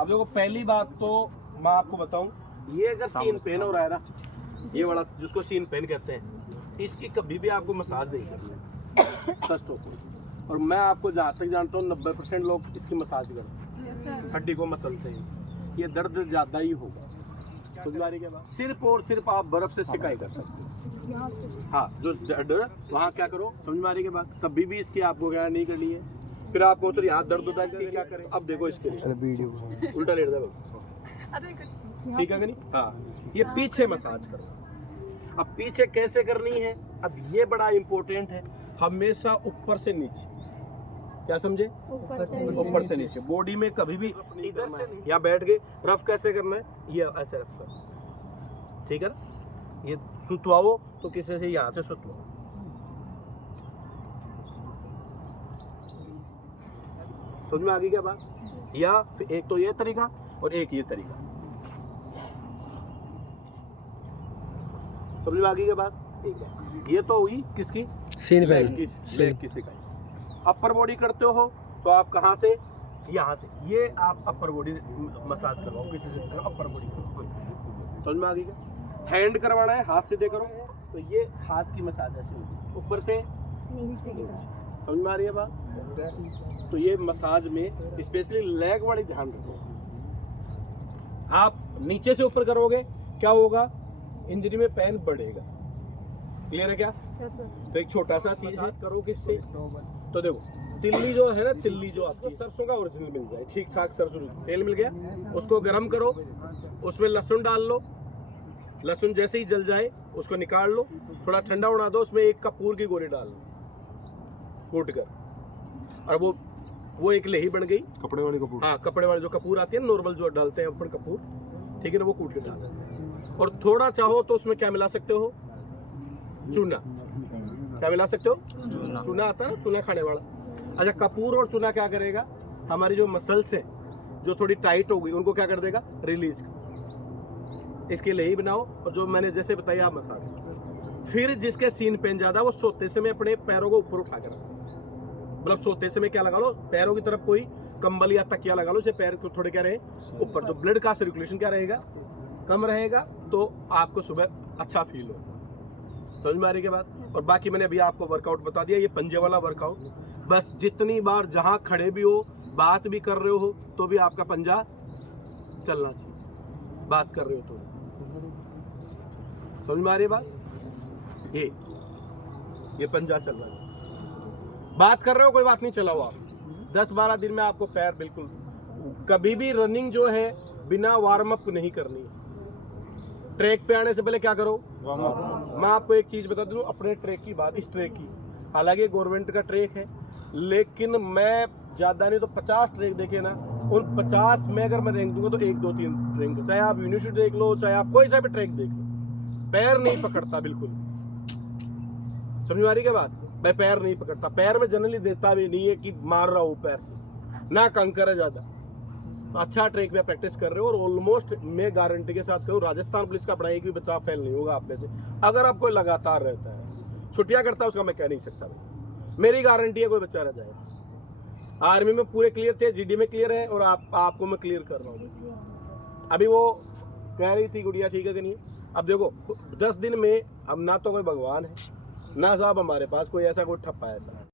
अब देखो पहली बात तो मैं आपको बताऊं, ये अगर सीन पेन हो रहा है ना, ये वाला जिसको सीन पेन कहते हैं, इसकी कभी भी आपको मसाज नहीं करनी है फर्स्ट ऑफ ऑल। और मैं आपको जहाँ तक जानता हूँ 90% लोग इसकी मसाज करते हैं, हड्डी को मसलते हैं, ये दर्द ज़्यादा ही होगा। समझदारी के बाद सिर्फ और सिर्फ आप बर्फ से सिकाई कर सकते हो। हाँ, जो दर्द वहाँ क्या करो, समझदारी के बाद कभी भी इसकी आपको क्या नहीं करनी है। फिर आपको तो यहाँ दर्द होता है, इसकी क्या करें। अब देखो इसके लिए उल्टा लेट दो, ठीक है कि नहीं। हाँ, ये पीछे मसाज करो। अब पीछे कैसे करनी है, अब ये बड़ा इंपॉर्टेंट है। हमेशा ऊपर से नीचे, क्या समझे, ऊपर से नीचे। बॉडी में कभी भी इधर से यहाँ बैठ गए, रफ कैसे करना है, ये ऐसे रफ करना, ठीक है ना। ये सुतवाओ तो किसी से यहाँ से सुतवाओ, समझ में आ गई क्या बात। या एक तो ये तरीका और एक ये तरीका, समझ में आ गई क्या बात। ठीक है, ये तो हुई किसकी, सीन पेन किसी का। अपर बॉडी करते हो तो आप कहाँ से, यहाँ से, ये आप अपर बॉडी मसाज करवाओ किसी से, अपर बॉडी समझ में आ गई क्या। हैंड करवाना है, हाथ से दे करो, तो ये हाथ की मसाज ऐसे होगी, ऊपर से समझ में आ रही है बात। तो ये मसाज में स्पेशली लेग वाली ध्यान रखो। आप नीचे से ऊपर करोगे क्या होगा, इंजरी में पेन बढ़ेगा। क्लियर है क्या। तो एक छोटा सा चीज है, करो किससे, तो देखो तिल्ली जो है ना, तिल्ली जो आपको सरसों का ओरिजिनल मिल जाए, ठीक ठाक सरसों तेल मिल गया, उसको गर्म करो, उसमें लहसुन डाल लो। लहसुन जैसे ही जल जाए उसको निकाल लो, थोड़ा ठंडा होना दो, उसमें एक कपूर की गोली डाल लो कूट कर, और वो एक लेही बन गई। कपड़े वाली कपूर, हाँ, कपड़े वाले जो कपूर आती है नॉर्मल जो डालते हैं अपन कपूर, ठीक है ना, वो कूट के डाल दो। और थोड़ा चाहो तो उसमें क्या मिला सकते हो, चूना। क्या मिला सकते हो, चूना आता है ना, चूना खाने वाला। अच्छा, कपूर और चूना क्या करेगा, हमारी जो मसल्स है जो थोड़ी टाइट हो गई उनको क्या कर देगा, रिलीज। इसके लिए ही बनाओ, और जो मैंने जैसे बताया आप मसाज। फिर जिसके सीन पेन ज्यादा, वो सोते समय अपने पैरों को ऊपर उठा कर रखो, मतलब सोते समय क्या लगा लो, पैरों की तरफ कोई कंबल या तकिया लगा लो, से पैर को थोड़े क्या रहे ऊपर, तो ब्लड का सर्कुलेशन क्या रहेगा, कम रहेगा, तो आपको सुबह अच्छा फील होगा। समझ में आ रही के बाद। और बाकी मैंने अभी आपको वर्कआउट बता दिया, ये पंजे वाला वर्कआउट। बस जितनी बार जहां खड़े भी हो, बात भी कर रहे हो, तो भी आपका पंजा चलना चाहिए, बात कर रहे हो तो। समझ में आ रही है बात। ये पंजा चल रहा है, बात कर रहे हो कोई बात नहीं, चलाओ आप 10-12 दिन में आपको पैर बिल्कुल। कभी भी रनिंग जो है बिना वार्म अप नहीं करनी है। ट्रैक पे आने से पहले क्या करो, मैं आपको एक चीज बता दूं, अपने ट्रैक की बात, इस ट्रैक की, हालांकि गवर्नमेंट का ट्रैक है, लेकिन मैं ज्यादा नहीं तो 50 ट्रैक देखे ना, उन 50 में अगर मैं रैंक दूंगा तो 1, 2, 3 रैंक, चाहे आप यूनिवर्सिटी देख लो, चाहे आप कोई सा भी ट्रैक देख लो, पैर नहीं पकड़ता बिल्कुल। समझ में आ रही क्या बात, भाई पैर नहीं पकड़ता, पैर में जनरली देता भी नहीं है कि मार रहा हूँ पैर से, ना कंकर है ज्यादा। अच्छा ट्रैक पे प्रैक्टिस कर रहे हो, और ऑलमोस्ट मैं गारंटी के साथ कहूँ, राजस्थान पुलिस का अपना एक भी बच्चा फेल नहीं होगा आप में से, अगर आपको लगातार रहता है। छुट्टियां करता है उसका मैं कह नहीं सकता, मेरी गारंटी है कोई बच्चा रह जाएगा। आर्मी में पूरे क्लियर थे, जीडी में क्लियर है, और आपको मैं क्लियर कर रहा हूँ। अभी वो कह रही थी गुड़िया, ठीक है कि नहीं। अब देखो 10 दिन में, अब ना तो कोई भगवान है, ना साहब हमारे पास कोई ऐसा कोई ठप्पा है ऐसा,